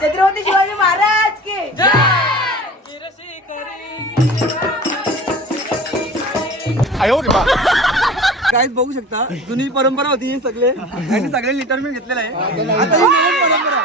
छत्रपती शिवाजी महाराज की. काहीच बघू शकता जुनी परंपरा होती ही सगळे. आणि सगळे लिटरमेंट घेतलेलं आहे. आता ही नवीन परंपरा.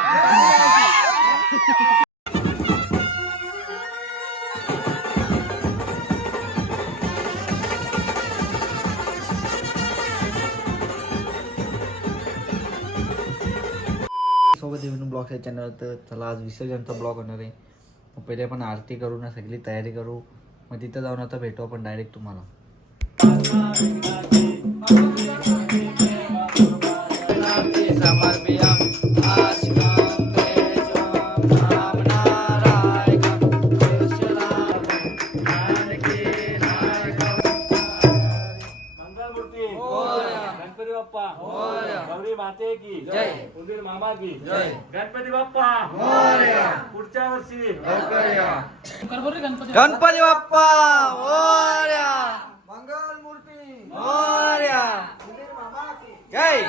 आहे चॅनल तर चला आज विसर्जनचा ब्लॉग होणार आहे. मग पहिले आपण आरती करू ना सगळी तयारी करू. मग तिथं जाऊन आता भेटू आपण डायरेक्ट तुम्हाला. उंदीर मामा की जय. गणपती बाप्पा. पुढच्या वर्षी. गणपती बाप्पा. मोरया. मंगल मूर्ती मोरया. जय.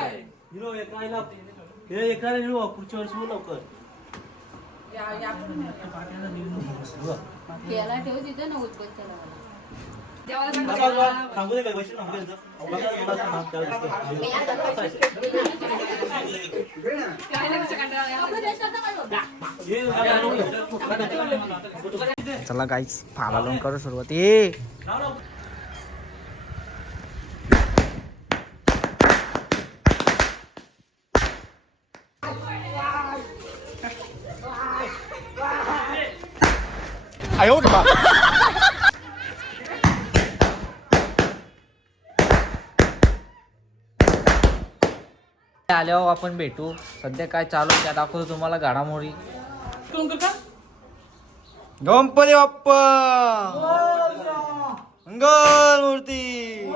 हिरो एकायला. हे एकाला हिरो. पुढच्या वर्षी बोल लवकर. केला ठेव तिथं ना मला. सांगू दे काय वैशिष्ट्य सांगू दे यांचं. बघा, थोडासा हात त्याला दिसतो. चला गाईच फाला लावून करू सुरुवात. ए! आल्यावर आपण भेटू. सध्या काय चालू आहे त्या दाखवतो तुम्हाला घडामोडी. गणपती बाप्पा! मंगल मूर्ती!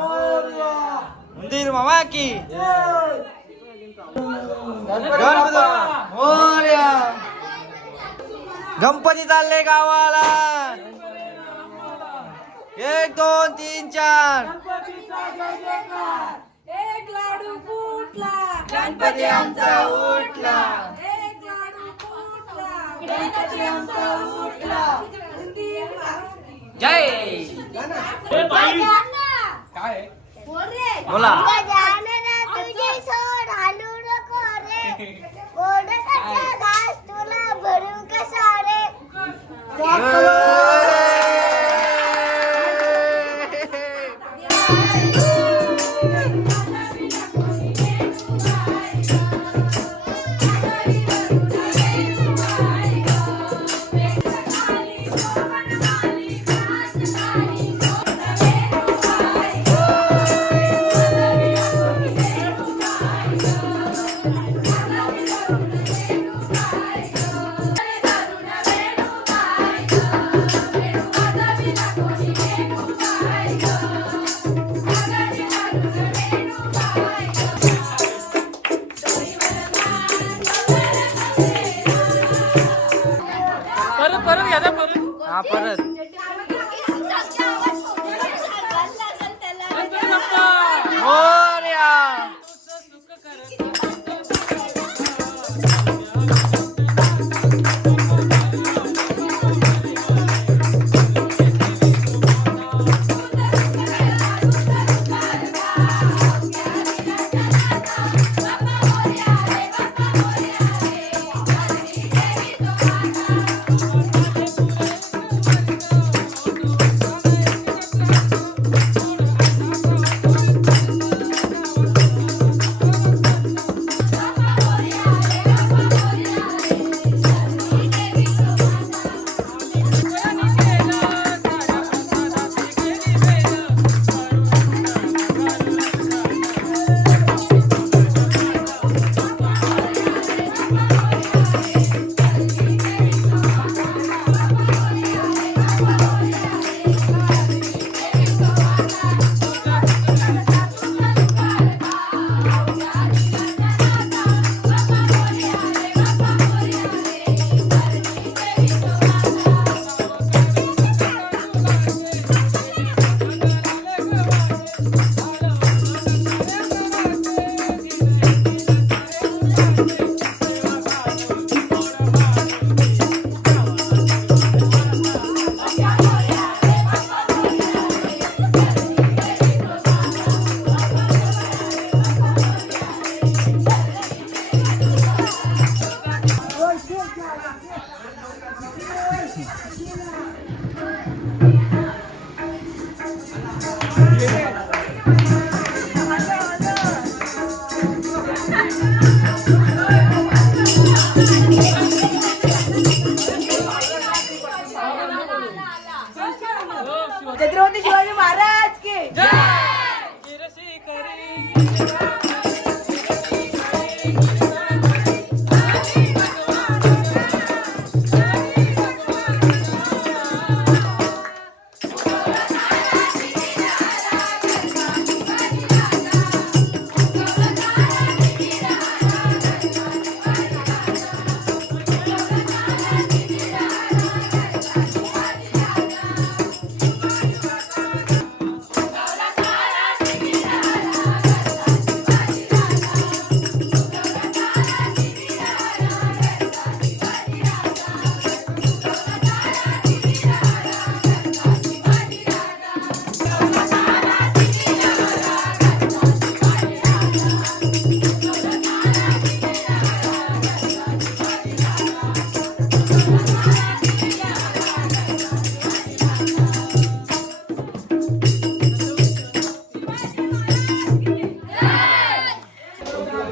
मंदिर मामा की गणपती मोरया. गणपती चालले गावाला! एक दोन तीन चार! एक लाडू फुटला! गणपती आमचा उठला. एक लाडू फुटला गणपती आमचा उठला उंदीर मारुती. जय बोला हा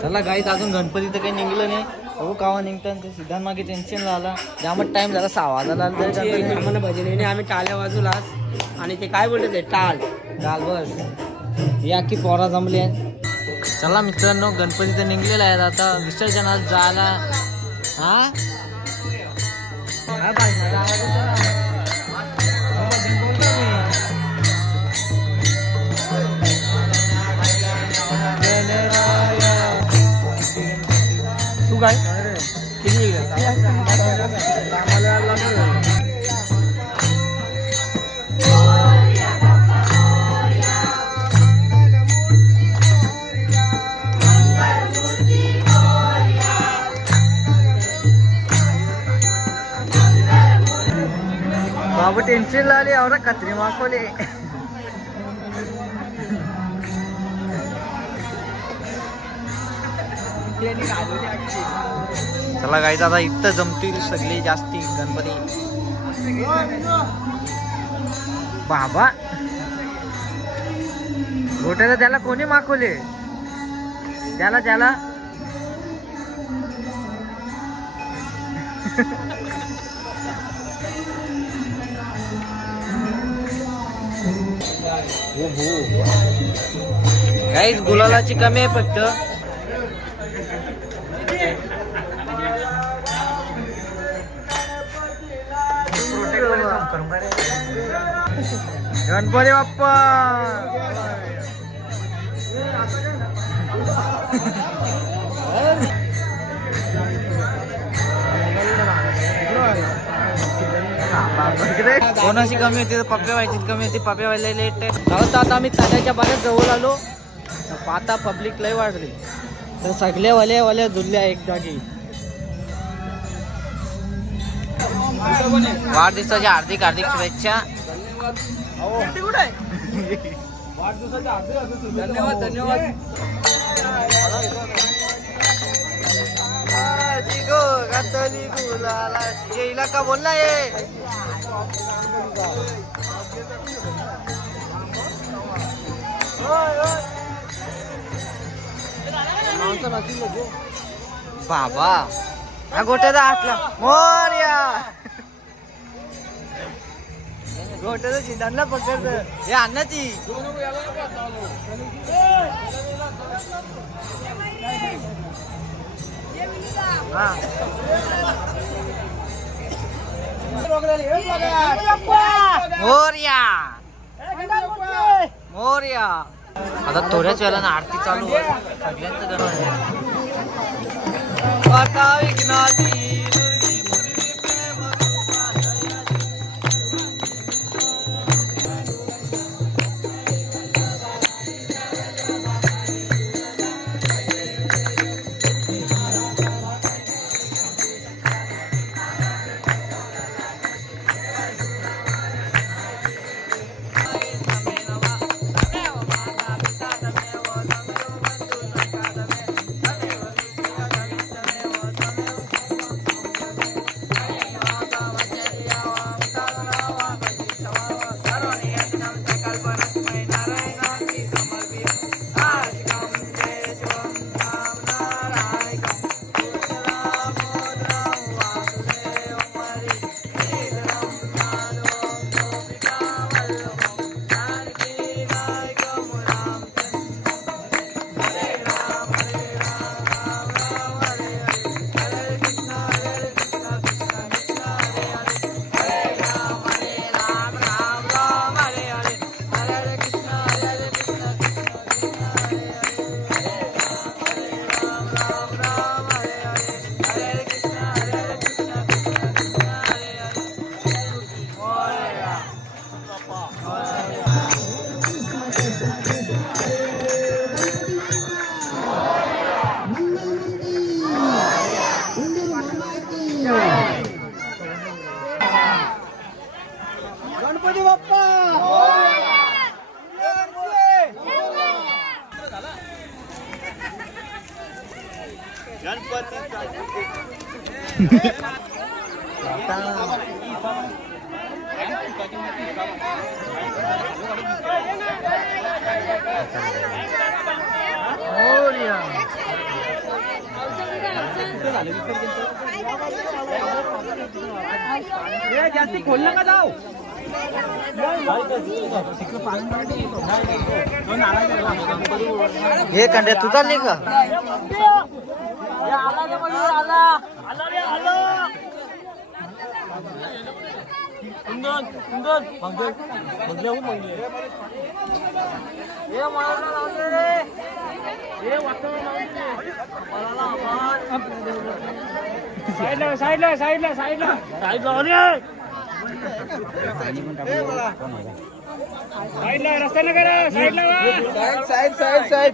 चला गाईत अजून गणपती तर काही निघलं नाही. हो कावा निघतं ते सिद्धांत मागे टेन्शन आला त्यामुळे टाइम झाला सहा वाजायला आम्हाला भजन आम्ही टाळ्या बाजूलाच आणि ते काय बोलते ते? टाळ. चाल बस. या की पोरा जमले चला मित्रांनो गणपती तर निघलेला आहे. आता विसर्जनात जायला. हो, तू काय? किती निघले बाबू टेन्शन लावले एवढा कत्री माखवले चला गाईज आता इथं जमतील सगळे जास्ती गणपती. बाबा. गोट्याला त्याला कोणी माखवले त्याला त्याला. काहीच गुलालाची कमी आहे फक्त. गणपती बाप्पा! कोणाची कमी होती तर व्हायची कमी होती पप्प्या व्हायला लेट आहे. आता आम्ही ताज्याच्या बऱ्याच जवळ आलो. तर आता पब्लिक लय वाढली. तर सगळे वले वले धुरल्या एक जागी. वाढदिवसाच्या हार्दिक हार्दिक शुभेच्छा. धन्यवाद धन्यवाद येईला का बोलला ये बाबा हा गोट्याचा आतला. मोर्या गोट्याचा चिंतानला पकडत हे अन्नाची. मोर्या. मोर्या. आता थोड्याच वेळानं आरती चालू सगळ्यांचं गणपती जास्ती खोल नका जाऊ हे कंड्या तुझा नाही का साईडला साईडला साईडला साईडला. साईडला अरे. साईडला रस्त्याने करा साईडला वा. साहेब साहेब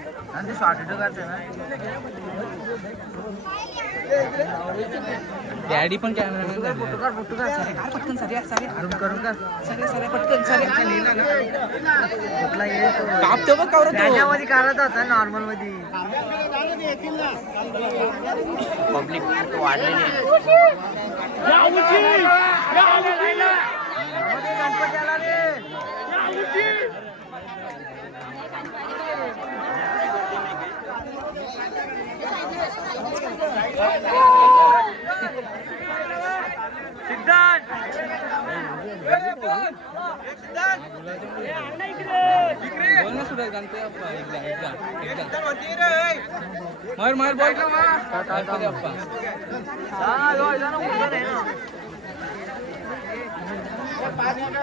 साहेब जा घे. जा घे. डॅडी पण कॅमेरा पटकन सऱ्या सऱ्या? करून का सऱ्या सऱ्या पटकन सऱ्या. कापतो बघ कवर त्याच्यामध्ये करत होता नॉर्मलमध्ये. पब्लिक वाढलेली आहे. या उची. या आला राहिला. या उची. बोल ना सुरेश गणपती अप्पा एकदा एकदा एकदा मार मार बोल गणपती अप्पा.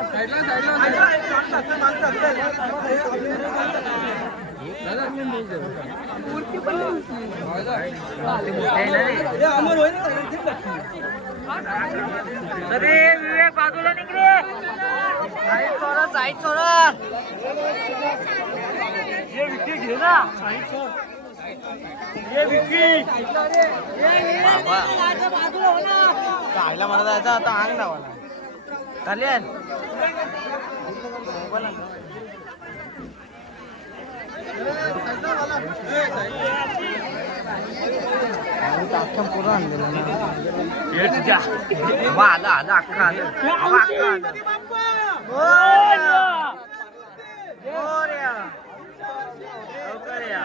साईडला साईडला. विवेक बाजूला निघले साईड सोडा साईड सोडा ये विकी घे ना ये विकी खायला मला जायचं आता अंग लावायला चालेल पुरं आणलेलं ना ये तुझ्या मग आलं आलं अख्खं आलं अख्खं आलं मोरया. लवकर या.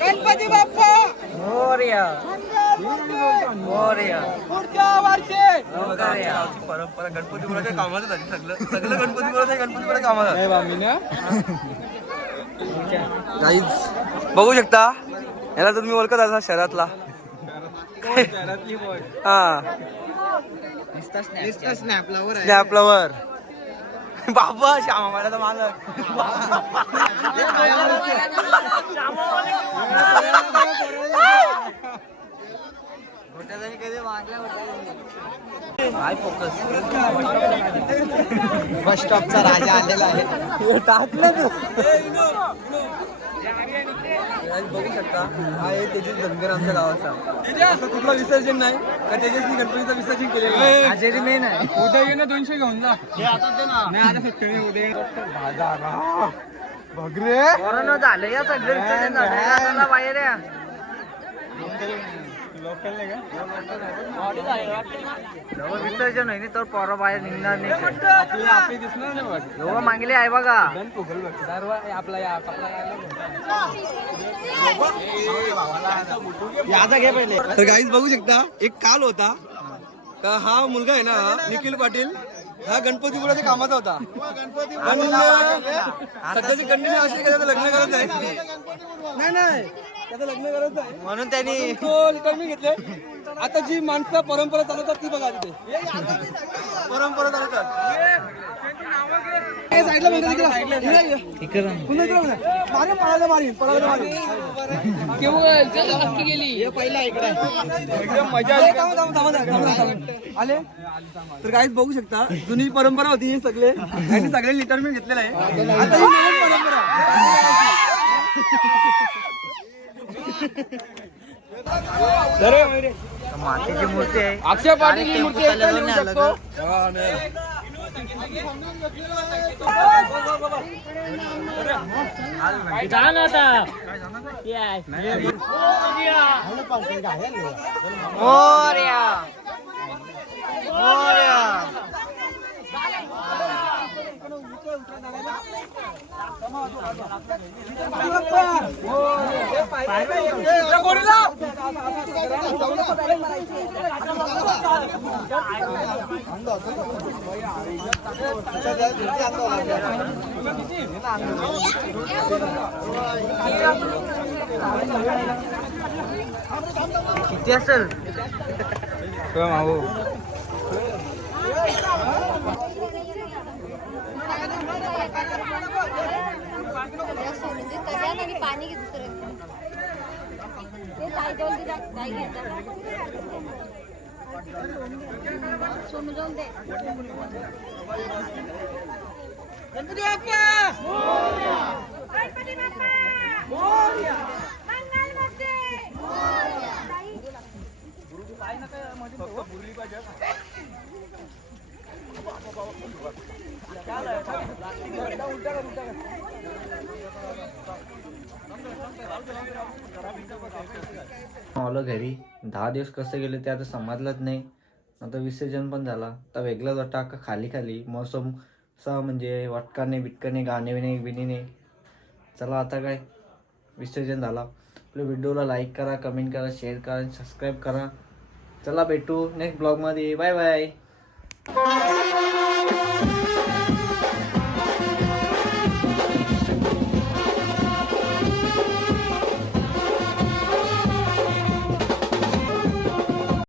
गणपती बाप्पा! मोरया. मोरया. पुढच्या वर्षी! लवकर या. परंपरा झाली सगळं सगळं गणपतीपुरा कामाचं काहीच बघू शकता? याला तुम्ही ओळखत असा शहरातला. हा. स्नॅपला वर बाबा श्यामा मला तर मालक काय फोकस बस स्टॉपचा राजा आलेला आहे. बघू शकता हा आहे तेजस धनगर आमच्या गावाचा. असं कुठलं विसर्जन नाही का तेजसनी गणपतीचं विसर्जन केलेलं हजेरी मेन आहे. उद्या ये ना दोनशे घेऊन जा. नाही आता सुट्टी उद्या झालं या सगळं झालं या. विसर्जन होईल तर पोरं बाहेर निघणार नाही. आपली दिसणार नाही बघ मागले आहे बघा. गण फुगल बघ. दरवा आपला या आपला याचा घे पहिले. तर गाईज बघू शकता एक काल होता. का हा मुलगा आहे ना निखिल पाटील. हा गणपती पुढे कामाचा होता. आणि सध्याची कंडिशन अशी लग्न करत आहे. नाही नाही. त्याचं लग्न करत आहे. म्हणून त्यांनी तो रिटायरमेंट घेतले आता जी माणसं परंपरा चालवतात ती बघा तिथे. परंपरा चालवतात. साईडला. इकडे. पुन्हा इकडे म्हणा. मारीन. एकदम मजा आली. तर काहीच बघू शकता जुनी परंपरा होती ही सगळे. आणि सगळे रिटायरमेंट घेतलेलं आहे. आता ही नवीन परंपरा. मातीची मूर्ती आहे अक्षय पाटील मूर्ती आहे, इथं लिहू शकतो. जा ना आता मोर्या मोर्या किती असेल? म्हणजे कल्याण आणि पाणी घे दुसरं ते काय देऊन दिला काय घ्यायचं सोनू जाऊन दे गणपती बाप्पा आलं घरी. दहा दिवस कसे गेले ते आता समजलंच नाही. आता विसर्जन पण झाला. आता वेगळाच वाटतं. अख्खा खाली खाली मौसम असा म्हणजे वाटकाने बिटकाने गाणे विणे बिनीने चला आता काय? विसर्जन झाला. आपल्या व्हिडिओला लाईक करा कमेंट करा शेअर करा सबस्क्राईब करा. चला भेटू नेक्स्ट ब्लॉगमध्ये बाय बाय